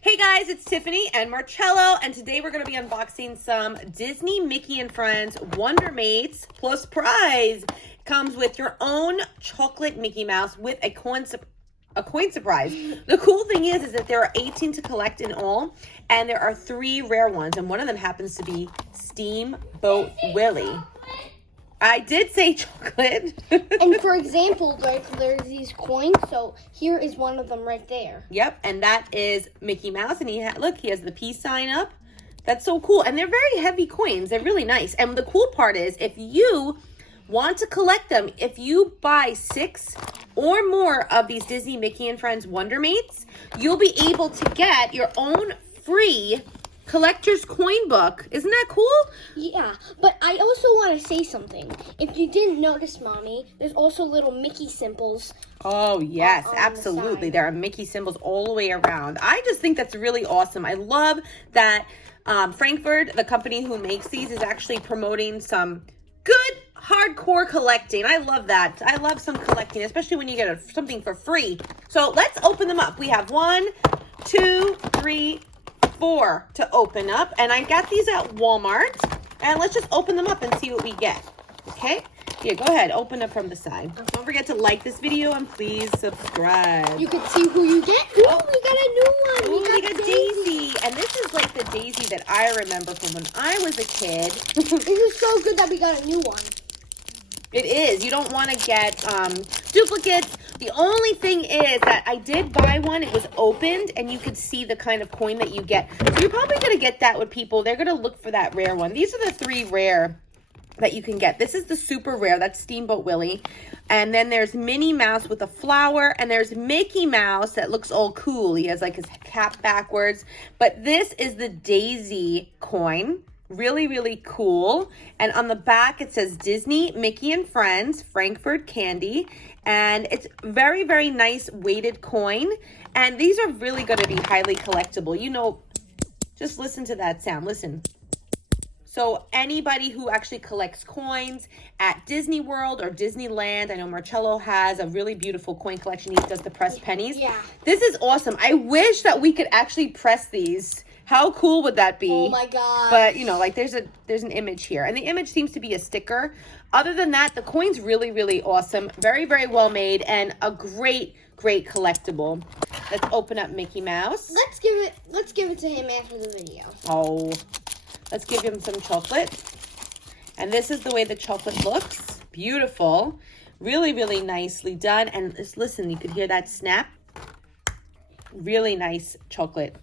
Hey guys, it's Tiffany and Marcello, and today we're going to be unboxing some Disney Mickey and Friends Wonder Mates plus prize. Comes with your own chocolate Mickey Mouse with a coin surprise. The cool thing is that there are 18 to collect in all, and there are 3 rare ones, and one of them happens to be Steamboat Willie. I did say chocolate. And for example, there's these coins, so here is one of them right there. Yep, and that is Mickey Mouse, and look, he has the peace sign up. That's so cool, and they're very heavy coins. They're really nice, and the cool part is if you want to collect them, if you buy 6 or more of these Disney Mickey and Friends Wonder Mates, you'll be able to get your own free collector's coin book. Isn't that cool? Yeah, but I also want to say something. If you didn't notice, Mommy, there's also little Mickey symbols. Oh, yes, on absolutely. The there are Mickey symbols all the way around. I just think that's really awesome. I love that Frankford, the company who makes these, is actually promoting some good hardcore collecting. I love that. I love some collecting, especially when you get something for free. So let's open them up. We have 1, 2, 3, 4 to open up, and I got these at Walmart, and let's just open them up and see what we get. Okay, here, go ahead, open up from the side. Don't forget to like this video and please subscribe. You can see who you get. Ooh, we got a new one. Ooh, we got Daisy, and this is like the Daisy that I remember from when I was a kid. This is so good that we got a new one. It is. You don't want to get duplicates. The only thing is that I did buy one. It was opened, and you could see the kind of coin that you get. So you're probably going to get that with people. They're going to look for that rare one. These are the 3 rare that you can get. This is the super rare. That's Steamboat Willie. And then there's Minnie Mouse with a flower, and there's Mickey Mouse that looks all cool. He has like his cap backwards. But this is the Daisy coin. Really, really cool. And on the back, it says Disney, Mickey and Friends, Frankford Candy. And it's very, very nice weighted coin. And these are really going to be highly collectible. You know, just listen to that sound. Listen. So anybody who actually collects coins at Disney World or Disneyland, I know Marcello has a really beautiful coin collection. He does the pressed pennies. Yeah. This is awesome. I wish that we could actually press these. How cool would that be? Oh my god. But, you know, like there's an image here. And the image seems to be a sticker. Other than that, the coin's really, really awesome. Very, very well made and a great, great collectible. Let's open up Mickey Mouse. Let's give it to him after the video. Oh, let's give him some chocolate. And this is the way the chocolate looks. Beautiful. Really, really nicely done. And just listen, you could hear that snap. Really nice chocolate.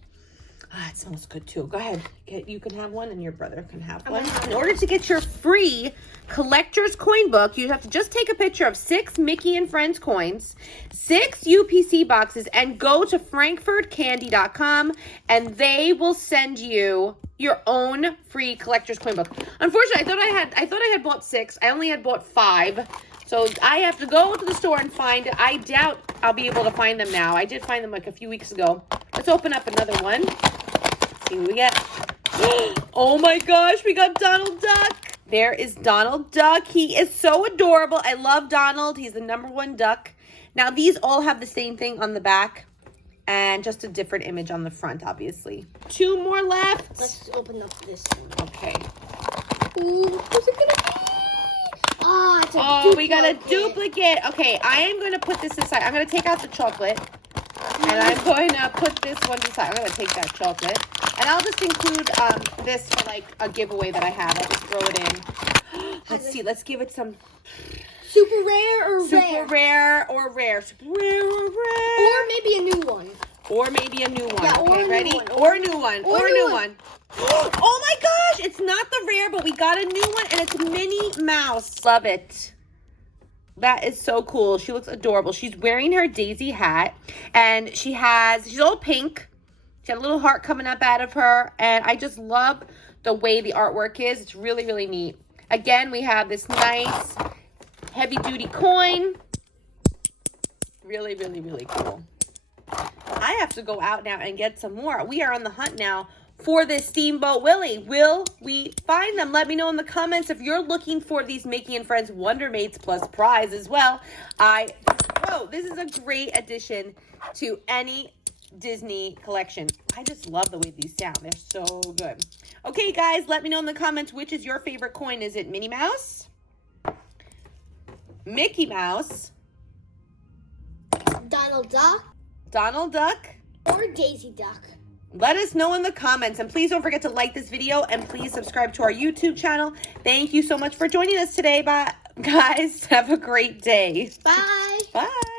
Ah, it smells good too. Go ahead. You can have one and your brother can have one. In order to get your free collector's coin book, you have to just take a picture of 6 Mickey and Friends coins, 6 UPC boxes, and go to frankfordcandy.com, and they will send you your own free collector's coin book. Unfortunately, I thought I had bought 6. I only had bought 5. So I have to go to the store and find it. I doubt I'll be able to find them now. I did find them like a few weeks ago. Let's open up another one. See what we get. Oh my gosh, we got Donald Duck. There is Donald Duck. He is so adorable. I love Donald. He's the #1 duck. Now, these all have the same thing on the back and just a different image on the front, obviously. 2 more left. Let's open up this one. Okay. Ooh, who's it gonna be? Oh, it's a duplicate. We got a duplicate. Okay, I am going to put this aside. I'm going to take out the chocolate. And I'm going to put this one aside. I'm going to take that chocolate. And I'll just include this for like a giveaway that I have. I'll just throw it in. Let's see. Let's give it some super rare or super rare? rare or rare. Super rare or rare. Or maybe a new one. Or maybe a new one. Yeah, okay, ready? Or a new one. Or a new one. Oh my gosh! It's not the rare, but we got a new one, and it's Minnie Mouse. Love it. That is so cool. She looks adorable. She's wearing her Daisy hat, and she's all pink. She had a little heart coming up out of her, and I just love the way the artwork is. It's really, really neat. Again, we have this nice heavy-duty coin. Really, really, really cool. I have to go out now and get some more. We are on the hunt now for this Steamboat Willie. Will we find them? Let me know in the comments if you're looking for these Mickey and Friends Wonder Mates plus prize as well. Whoa, this is a great addition to any Disney collection. I just love the way these sound. They're so good. Okay, guys, let me know in the comments which is your favorite coin. Is it Minnie Mouse, Mickey Mouse, Donald Duck, Donald Duck, or Daisy Duck? Let us know in the comments. And please don't forget to like this video and please subscribe to our YouTube channel. Thank you so much for joining us today. Bye, guys. Have a great day. Bye. Bye.